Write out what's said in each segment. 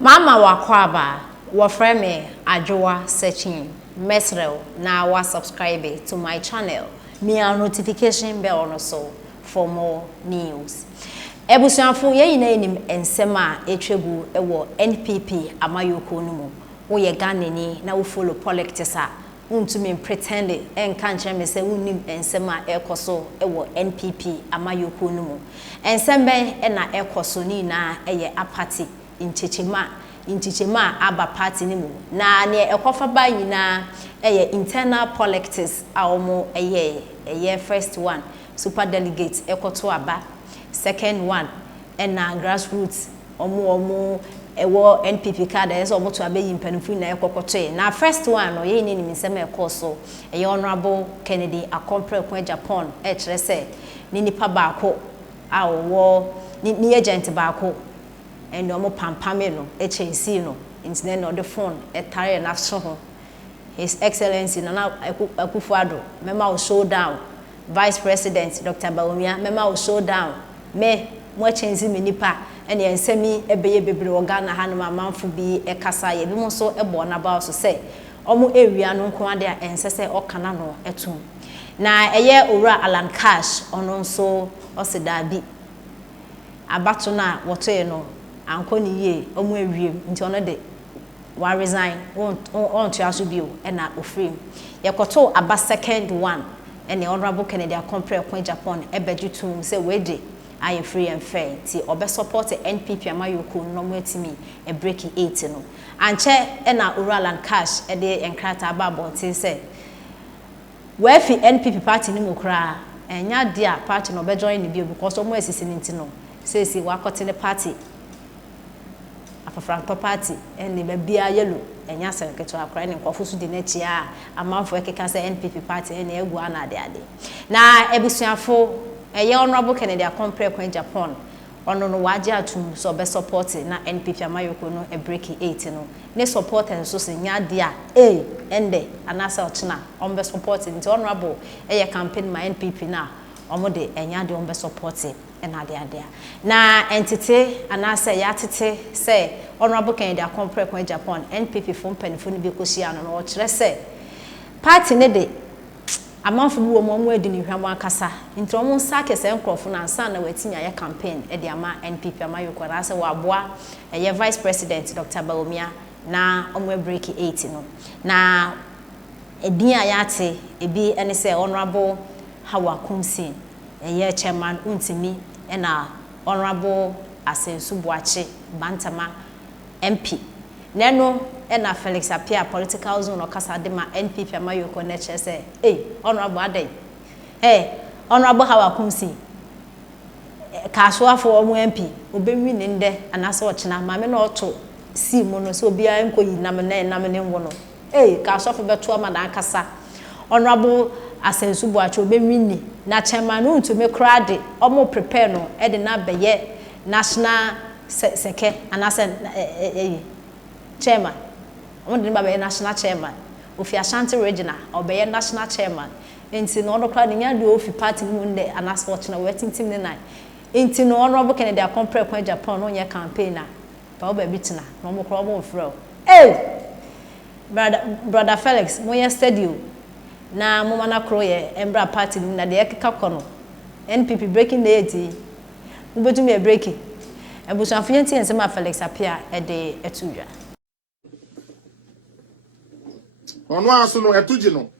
Mama wakwaba wafreme Ajoa searching mesrel na wa subscribe to my channel. Me a notification bell no so for more news. Ebusuafo ye yina enim ensem a etwegu ewo NPP amayoko no mu. Wo ye Ghanani na wo follow politics a untumi pretend enka nche me se unnim ensem a ekoso ewo NPP amayoko no mu. Ensem ben na ekoso ni na eye apathy inchichema aba party ni mu na ne ekofa ba nyina eye internal politics a omo eye first one super delegate ekoto aba second one na grassroots omo ewo NPP card eso omo to abeyi mpanimfu na ekokoto na first one no ye ni nsem ekoso eye honorable Kennedy akompre kwa Japan kire se ni nipa baako a wo ni agent baako and no pampame no HNC no incident on the phone tire na so ho His Excellency Nana Akufo-Addo mema will show down Vice President Dr. Bawumia mema will show down me mo HNC me nipa and ensemi ebeye bebre organa hanuma amanfo bi ekasa ye bi mo so ebo na ba so say omo area no nko ade a ensese okana no etum na eye owura Alan Cash ono nso osida bi abato na wotoye no ankoni ye omo awiem nti ono de wa resign on to aso bio na ofrim yekoto aba second one and the honorable Kennedy compare kwa Japan ebejutum say we de aye free and fair ti obe support NPP amayoko no mo atimi e break 8 no anche na Uralan Cash e de enkrata aba bontin say we fi NPP party ni mo kra enya dia party no be join ni bio because omo asisi ni nti no say wa kote ne party Franco party and the bia yellow and yasa keto akra ne nkofo de na chi a amanfo ekeka se NPP party and egu ana ade na ebusuafo eye honorable Kennedy compare kwa Japan ono no waje atum so be support na NPP amayoko no e break 8 no ne support and so se nya de a ende anasa ochina on be support nti honorable eye campaign ma NPP na omo de enya de on be support na ade na entity anasa ya tete say honorable Kennedy compare kwa Japan NPP from penifo ni bi kosia no o kire say party ne de amanfo bi wo mo adi ni hwam akasa nti omo nsa kese nkrofo na ansa na watinya ya campaign e de ama NPP amayoko na say wa boa eye vice president Dr. Bawumia na omo break 8 no na edin ayate ebi ene say honorable Hawa Koomson eye chairman untimi na honorable Asensu Boache Bantama MP neno na Felix Apia political zone okasa de ma NPP amayoko na che say honorable adai honorable Hawa Koomson kashoafo omo MP obemwi ne nde anase ochina ma me na oto si mo no so obia enkoyi nam ne wo no kashoafo beto ma na akasa honorable Asensu Boache obemwi ni na chairman unto me crowd omo prepare no e de na beye national seke anase chairman omo de ba beye national chairman ofi Ashanti regional obeye national chairman enti no crowd nya de ofi party mu nde anase watch na wetin team ne nine enti no honorable Kennedy compare kwa Japan no nya campaign na pa oba bitina no omo crowd omo frɛ brother Felix mo ye studio na mama na kro ye embra party na de ekeka kono NPP breaking the 80 ubetumi e breaking ebusuafo yenti ensema Felix Apia e de etudwa ono aso no etuji no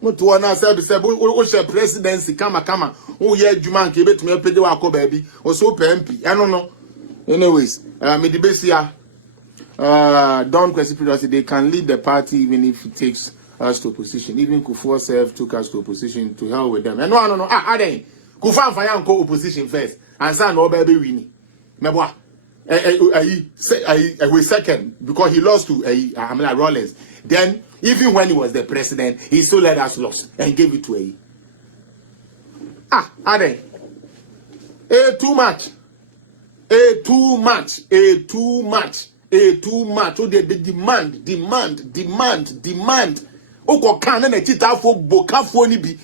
mutu ona say o she presidency kama o ye adwuma nke betumi apede wa akọ ba bi o so MP eno no anyways me the besia Don Kwesi previously they can lead the party even if it takes us to opposition. Even Kufuor self took us to opposition to hell with them. And no. Then Kufuor and Fayan go opposition first. And say no baby winning. Meboa. I second because he lost to Amela Rollins. Then even when he was the president, he still let us lose and gave it to Then too much. Too much. Oh, the demand. Oko kan na chitafo bokafo ni bi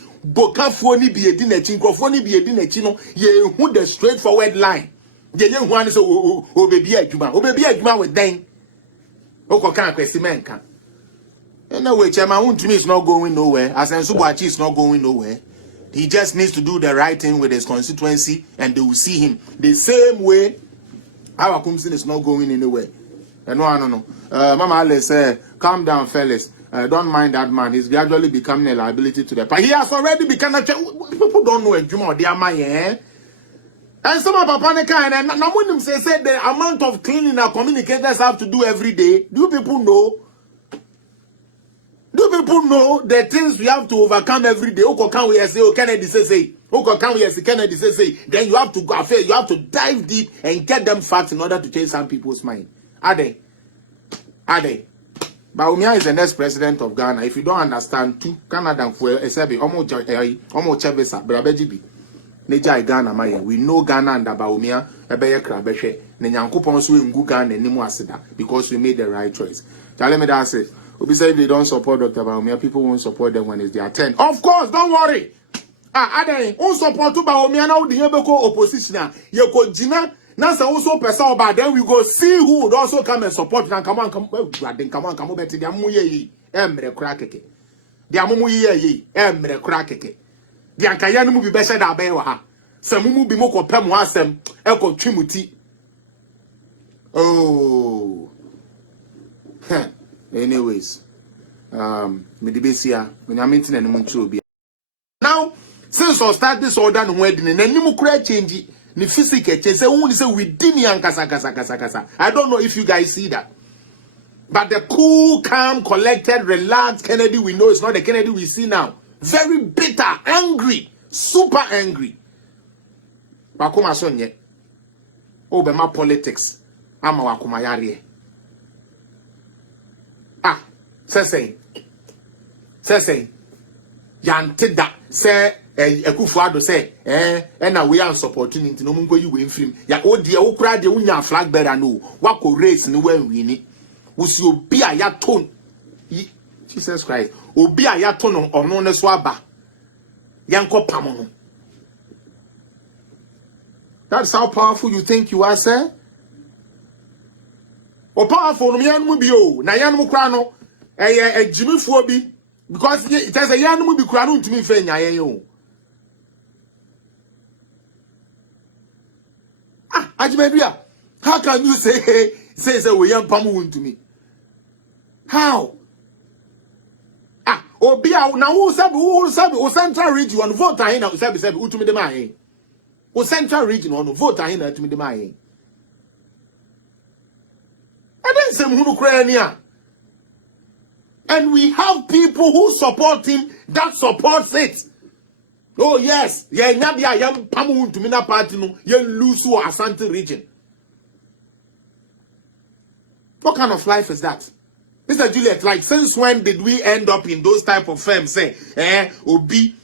edi na chi nkrofo ni bi edi na chi no ye hu the straightforward line Jenye Juan so o baby adwuma with den. Oko kan kwesi menka. Anyway, Chairman Wuntumi is not going nowhere. Asensu Boachi is not going nowhere. He just needs to do the right thing with his constituency and they will see him the same way. Our Koomson is not going anywhere. No. Mama Ale said, calm down, fellas. Don't mind that man. He's gradually becoming a liability to the party. He has already become a people don't know a Juma, they are my and some of Papanica and now when them say the amount of cleaning our communicators have to do every day. Do people know? Do people know the things we have to overcome every day? Oko can we say, oh Kennedy say, Oko can we say, Kennedy say, then you have to go after, you have to dive deep and get them facts in order to change some people's mind. Are they? Bawumia is the next president of Ghana. If you don't understand, two Canada for Esebi, Omo Chebesa, Brabejibi, Neja Ghana Maya. We know Ghana and Bawumia, Ebeye Krabeshe, Nenyankupon so in Ghana and Nimu Asida, because we made the right choice. Tell me that says. Obi say if they don't support Dr. Bawumia, people won't support them when it's their turn. Of course, don't worry. Ade, won't support Bawumia now the Yebeko opposition. Yeko Jina, Nasa also person about then we go see who would also come and support them. Come on, better the amuye emre krakeke. The amuye emre krakeke. The ankaya no be better than abewa ha. Samumu bi moko pem asem eko twimuti. Oh. Anyways, Medibesia, when I'm meeting and Munchubi. Now, since I start this order and wedding, and then you could change the physical change, say we didn't kasa. I don't know if you guys see that. But the cool, calm, collected, relaxed Kennedy we know is not the Kennedy we see now. Very bitter, angry, super angry. Bakuma sonye. Oh, be my politics. I'm a wakuma yari. Say, Yantida, say, Kufuado say, and we are supporting it. No mungo you win film. Ya oh dear, oh cry the unya flag better no. Wako race no when we need. Was you be a yaton? Jesus Christ. Obi a yaton on no swaba. Yanko pamono. That's how powerful you think you are, sir. O powerful no yan mubio, na yan mukrano. A Jimmy Phobi because it has a young movie crown to me fenya. Ajimebia, how can you say we young pamu to me? How? Obia now who sabi central region on vote I na sabi to me the man. O central region on vote I na to me the man. I didn't say who no and we have people who support him that supports it. Oh yes, yeah, Nadia yam pamu to mina party no ye Lusu Asante region. What kind of life is that? Mr. Juliet, like since when did we end up in those type of firms? Say, obi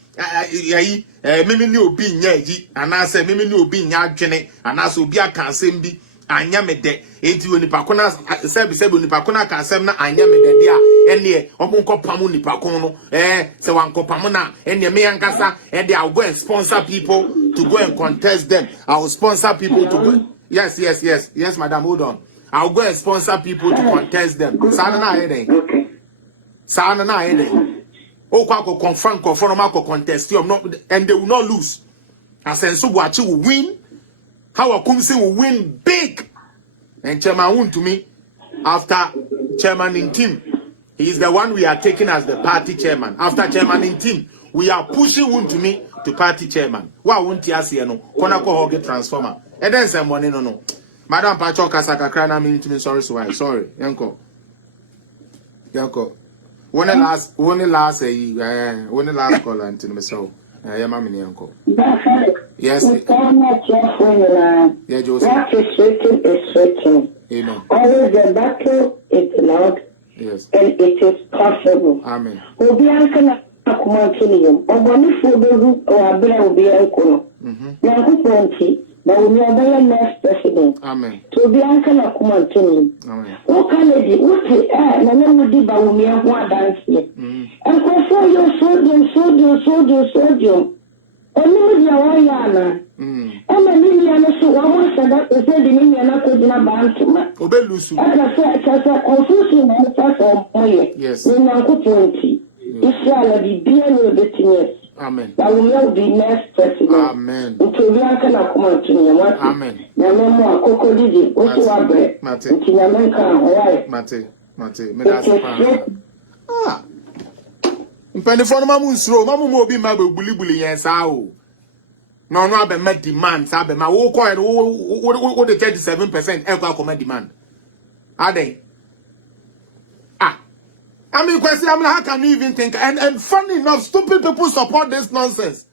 mimi ni obi nyaji, and I say mimi ni obi nyajene, and I so be a kansembi. Anya me de enti onipa kona sebi onipa kona ka asem na anya me de dia ene omonko pamu nipa kon no se wanko pamu na ene me yankasa and I will go and sponsor people to go and contest them. I will sponsor people to go. Yes madam, hold on. I will go and sponsor people to contest them. Sana na ene o kwa ko confront ma ko contest you not and they will not lose. Asenso Boachi will win. Hawa Koomson will win big. And Chairman Wuntumi, after Chairman in team, he is the one we are taking as the party chairman. After Chairman in team, we are pushing Wuntumi to party chairman. Wa wunti asieno, kona ko hoge transformer. And then some money no. Madam Pacho Kasaka Krana me sorry. Yanko. When the last call until me so. Yanko. Yes. Yeah, Joseph. What is written is written. Amen. Always the battle is loud. Yes. And it is possible. Amen. Obianka akumatilium. Oboni fodo o abira obianko no. Yanko ponti, but we are the next president. Amen. To Obianka akumatilium. Amen. O kanedi uti na namudi ba umi ho adanse. Enko for your sodium. Only the Ayana. ama nini anaso wa sada ese de nini anako dina bantuma obelusu asa confusion na asa oye yes ni nyankoponti inshallah bibia no betines amen that will be next president amen ntobianka na komantunya mwati amen na memo akoko didi wosi wabre ntinyamenka Hawa mate me that's ah mpanifo no mamu nsuro mamu mo obi ma be bulibuli yen sa o no abe ma demand sa be ma wo ko wo the 37% e kwa demand aden I mean, question, I mean, how can you even think? And funny enough, stupid people support this nonsense.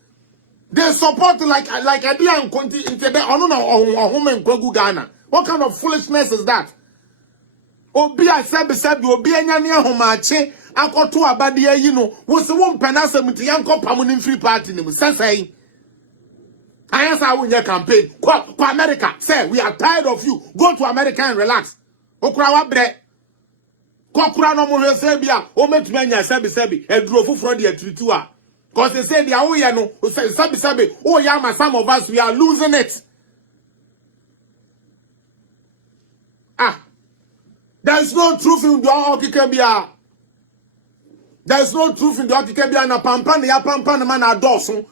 They support like idea and Conti into the home and Ghana. What kind of foolishness is that? Obi I said Obi anyanya homache akoto abade yi no wo se wo mpanasa muti yanko pamunin free party ni musasai. I answer our campaign. Kwa America, say we are tired of you. Go to America and relax. Okra wa bre. Kokura no mo hwese bia o metumi anya sebi eduro fufuro de atiritu a cause they say dia wo ye no sebi o ya ma some of us we are losing it. There is no truth in the okikebia. There is no truth in the okikebia na pampa na ya pampa na man adoso.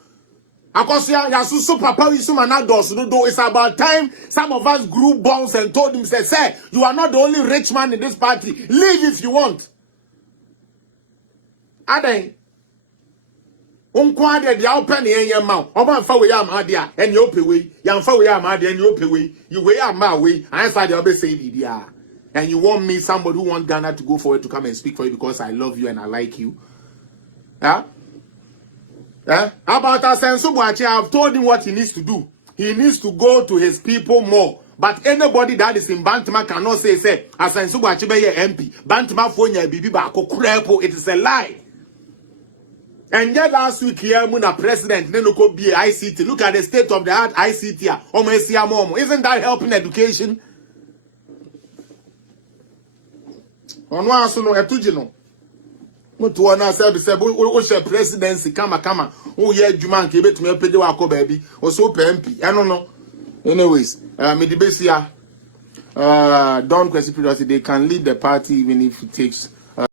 Akosia ya susu papa wisu man adoso no. It's about time some of us grew bones and told him say you are not the only rich man in this party. Leave if you want. Aden unkwade dia open yen ma oba fa we am adia en you pay we yan fa we am adia en you pay we you we am ma we answer the obe say bibia. And you want me, somebody who want Ghana to go forward to come and speak for you because I love you and I like you. Yeah? Yeah? How about Asensu Boachi? I've told him what he needs to do. He needs to go to his people more. But anybody that is in Bantama cannot say, Asensu Boachi be your MP. Bantama fonya bibi ba ko krepo. It is a lie. And yet last week here, Muna president, Nenoko be ICT. Look at the state of the art ICT here. Isn't that helping education? On one so no etujino mutu ona say we share presidency kama wo ye adwuma nke betumi apede wa akọ ba bi o so MP no anyways me the base here don't question period they can lead the party even if it takes